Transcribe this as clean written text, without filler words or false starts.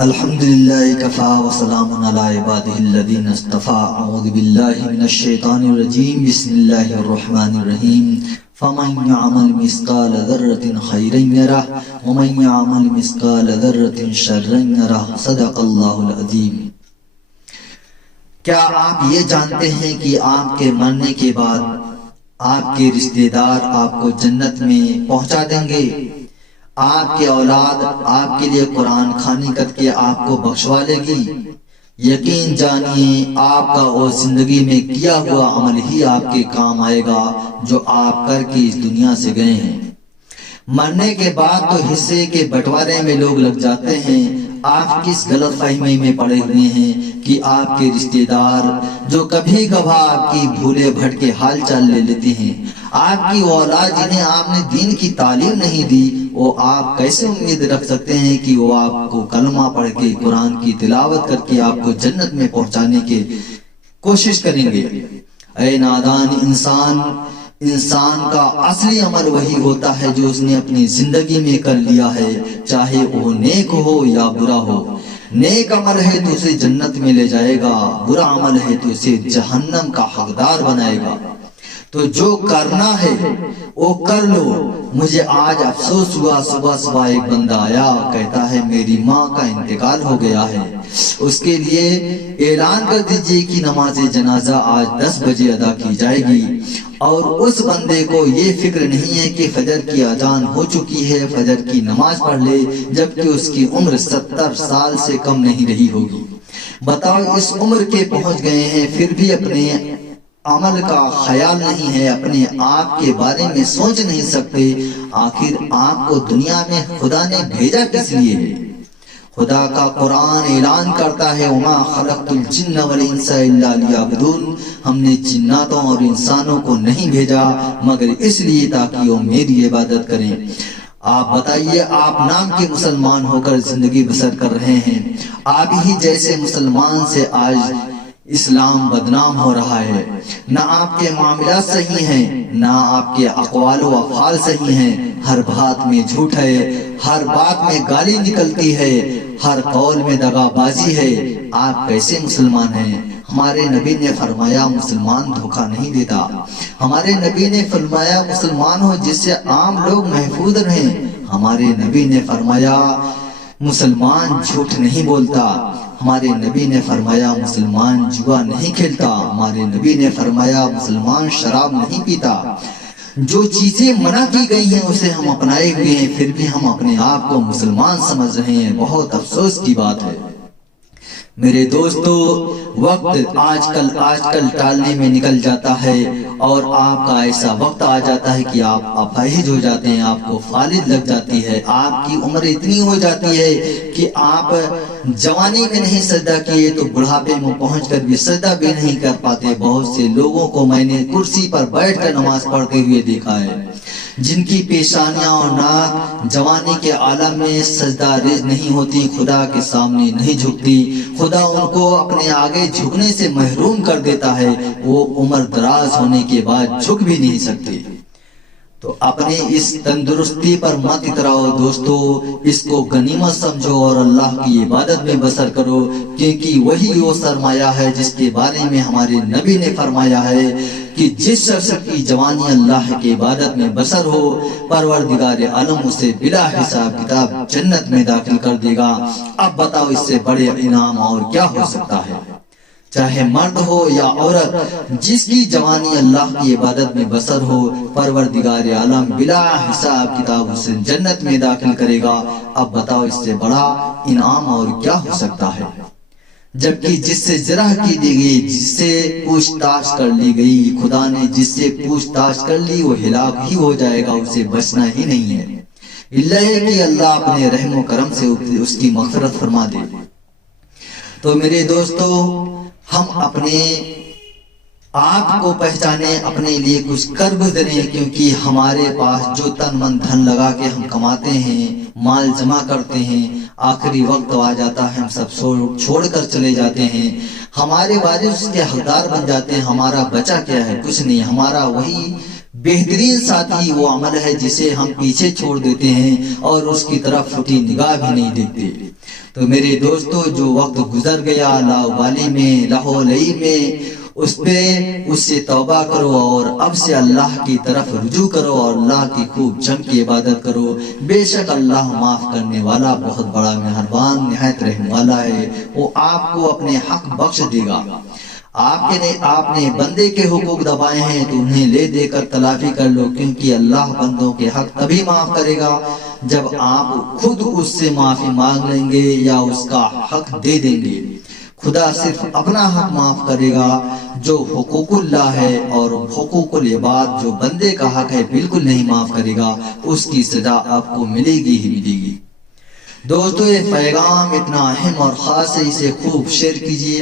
الحمد للہ کفا وسلام علی عبادہ الذین اصطفیٰ اعوذ باللہ من الشیطان الرجیم بسم اللہ الرحمن الرحیم فمن یعمل مثقال ذرۃ خیرا یرہ ومن یعمل مثقال ذرۃ شرا یرہ صدق اللہ العظیم۔ کیا آپ یہ جانتے ہیں کہ آپ کے مرنے کے بعد آپ کے رشتہ دار آپ کو جنت میں پہنچا دیں گے؟ آپ کی اولاد آپ کے لیے قرآن خوانی کر کے آپ کو بخشوا لے گی۔ یقین جانیے آپ کا وہ زندگی میں کیا ہوا عمل ہی آپ کے کام آئے گا جو آپ کر کے اس دنیا سے گئے ہیں۔ مرنے کے بعد تو حصے کے بٹوارے میں لوگ لگ جاتے ہیں۔ آپ کس غلط فہمی میں پڑے ہوئے ہیں کہ آپ کے رشتہ دار جو کبھی کبھار آپ کی بھولے بھٹکے حال چال لے لیتے ہیں، آپ کی اولاد جنہیں آپ نے دین کی تعلیم نہیں دی، وہ آپ کیسے امید رکھ سکتے ہیں کہ وہ آپ کو کلمہ پڑھ کے قرآن کی تلاوت کر کے آپ کو جنت میں پہنچانے کی کوشش کریں گے؟ اے نادان انسان کا اصلی عمل وہی ہوتا ہے جو اس نے اپنی زندگی میں کر لیا ہے، چاہے وہ نیک ہو یا برا ہو۔ نیک عمل ہے تو اسے جنت میں لے جائے گا، برا عمل ہے تو اسے جہنم کا حقدار بنائے گا۔ تو جو کرنا ہے وہ کر لو۔ مجھے آج افسوس ہوا، صبح ایک بندہ آیا، کہتا ہے میری ماں کا انتقال ہو گیا ہے، اس کے لیے اعلان کر دیجئے کہ نماز جنازہ آج 10 بجے ادا کی جائے گی۔ اور اس بندے کو یہ فکر نہیں ہے کہ فجر کی اذان ہو چکی ہے، فجر کی نماز پڑھ لے، جبکہ اس کی عمر 70 سال سے کم نہیں رہی ہوگی۔ بتاؤ، اس عمر کے پہنچ گئے ہیں، پھر بھی اپنے عمل کا خیال نہیں ہے، اپنے آپ کے بارے میں سوچ نہیں سکتے۔ آخر آپ کو دنیا میں خدا نے بھیجا کس لیے ہے؟ خدا کا قرآن اعلان کرتا ہے وَمَا خَلَقْتُ الْجِنَّ وَالْإِنسَ إِلَّا لِيَعْبُدُونِ، ہم نے جناتوں اور انسانوں کو نہیں بھیجا مگر اس لیے تاکہ وہ میری عبادت کریں۔ آپ بتائیے، آپ نام کے مسلمان ہو کر زندگی بسر کر رہے ہیں، آپ ہی جیسے مسلمان سے آج اسلام بدنام ہو رہا ہے۔ نہ آپ کے معاملات صحیح ہیں، نہ آپ کے اقوال و افعال صحیح ہیں، ہر بات میں جھوٹ ہے، ہر بات میں گالی نکلتی ہے، ہر قول میں دغا بازی ہے۔ آپ کیسے مسلمان ہیں؟ ہمارے نبی نے فرمایا مسلمان دھوکہ نہیں دیتا۔ ہمارے نبی نے فرمایا مسلمان ہو جس سے عام لوگ محفوظ رہیں۔ ہمارے نبی نے فرمایا مسلمان جھوٹ نہیں بولتا۔ ہمارے نبی نے فرمایا مسلمان جوا نہیں کھیلتا۔ ہمارے نبی نے فرمایا مسلمان شراب نہیں پیتا۔ جو چیزیں منع کی گئی ہیں اسے ہم اپنائے ہوئے ہیں، پھر بھی ہم اپنے آپ کو مسلمان سمجھ رہے ہیں۔ بہت افسوس کی بات ہے میرے دوستو۔ وقت آج کل ٹالنے میں نکل جاتا ہے اور آپ کا ایسا وقت آ جاتا ہے کہ آپ اپاہج ہو جاتے ہیں، آپ کو فالج لگ جاتی ہے، آپ کی عمر اتنی ہو جاتی ہے کہ آپ جوانی میں نہیں سجدہ کیے تو بڑھاپے میں پہنچ کر بھی سجدہ بھی نہیں کر پاتے۔ بہت سے لوگوں کو میں نے کرسی پر بیٹھ کر نماز پڑھتے ہوئے دیکھا ہے، جن کی پیشانیاں اور ناک جوانی کے عالم میں سجدہ ریز نہیں ہوتی، خدا کے سامنے نہیں جھکتی، خدا ان کو اپنے آگے جھکنے سے محروم کر دیتا ہے، وہ عمر دراز ہونے کے بعد جھک بھی نہیں سکتے۔ تو اپنے اس تندرستی پر مت اتراؤ دوستو، اس کو غنیمت سمجھو اور اللہ کی عبادت میں بسر کرو، کیونکہ وہی وہ سرمایہ ہے جس کے بارے میں ہمارے نبی نے فرمایا ہے کہ جس شخص کی جوانی اللہ کی عبادت میں بسر ہو، پروردگار عالم اسے بلا حساب کتاب جنت میں داخل کر دے گا۔ اب بتاؤ اس سے بڑے انعام اور کیا ہو سکتا ہے؟ چاہے مرد ہو یا عورت، جس کی جوانی اللہ کی عبادت میں بسر ہو، پروردگار عالم بلا حساب کتاب اسے جنت میں داخل کرے گا۔ اب بتاؤ اس سے بڑا انعام اور کیا ہو سکتا ہے؟ جبکہ جس سے جرح کی دی گئی، جس سے پوچھ تاچھ کر لی گئی، خدا نے جس سے پوچھ تاچھ کر لی وہ ہلاک ہی ہو جائے گا، اسے بچنا ہی نہیں ہے، اللہ کہ اللہ اپنے رحم و کرم سے اس کی مغفرت فرما دے۔ تو میرے دوستو، ہم اپنے آپ کو پہچانے، اپنے لیے کچھ کر گزریں، کیونکہ ہمارے پاس جو تن من دھن لگا کے ہم کماتے ہیں، مال جمع کرتے ہیں، آخری وقت آ جاتا ہے ہم سب چھوڑ کر چلے جاتے ہیں، ہمارے وارث اس کے حقدار بن جاتے ہیں، ہمارا بچا کیا ہے؟ کچھ نہیں، ہمارا وہی بہترین ساتھی وہ عمل ہے جسے ہم پیچھے چھوڑ دیتے ہیں اور اس کی طرف پھٹی نگاہ بھی نہیں دیتے۔ تو میرے دوستو، جو وقت گزر گیا لاوالی میں، لہو لئی میں، اس سے توبہ کرو اور اب سے اللہ کی طرف رجوع کرو اور اللہ کی خوب جم کی عبادت کرو۔ بے شک اللہ معاف کرنے والا، بہت بڑا مہربان، نہایت رحم والا ہے۔ وہ آپ کو اپنے حق بخش دے گا۔ آپ نے بندے کے حقوق دبائے ہیں تو انہیں لے دے کر تلافی کر لو، کیونکہ اللہ بندوں کے حق تبھی معاف کرے گا جب آپ خود اس سے معافی مانگ لیں گے یا اس کا حق دے دیں گے۔ خدا صرف اپنا حق معاف کرے گا جو حقوق اللہ ہے، اور حقوق العباد جو بندے کا حق ہے بالکل نہیں معاف کرے گا، اس کی سزا آپ کو ملے گی ہی ملے گی۔ دوستو، یہ پیغام اتنا اہم اور خاص ہے، اسے خوب شیئر کیجیے۔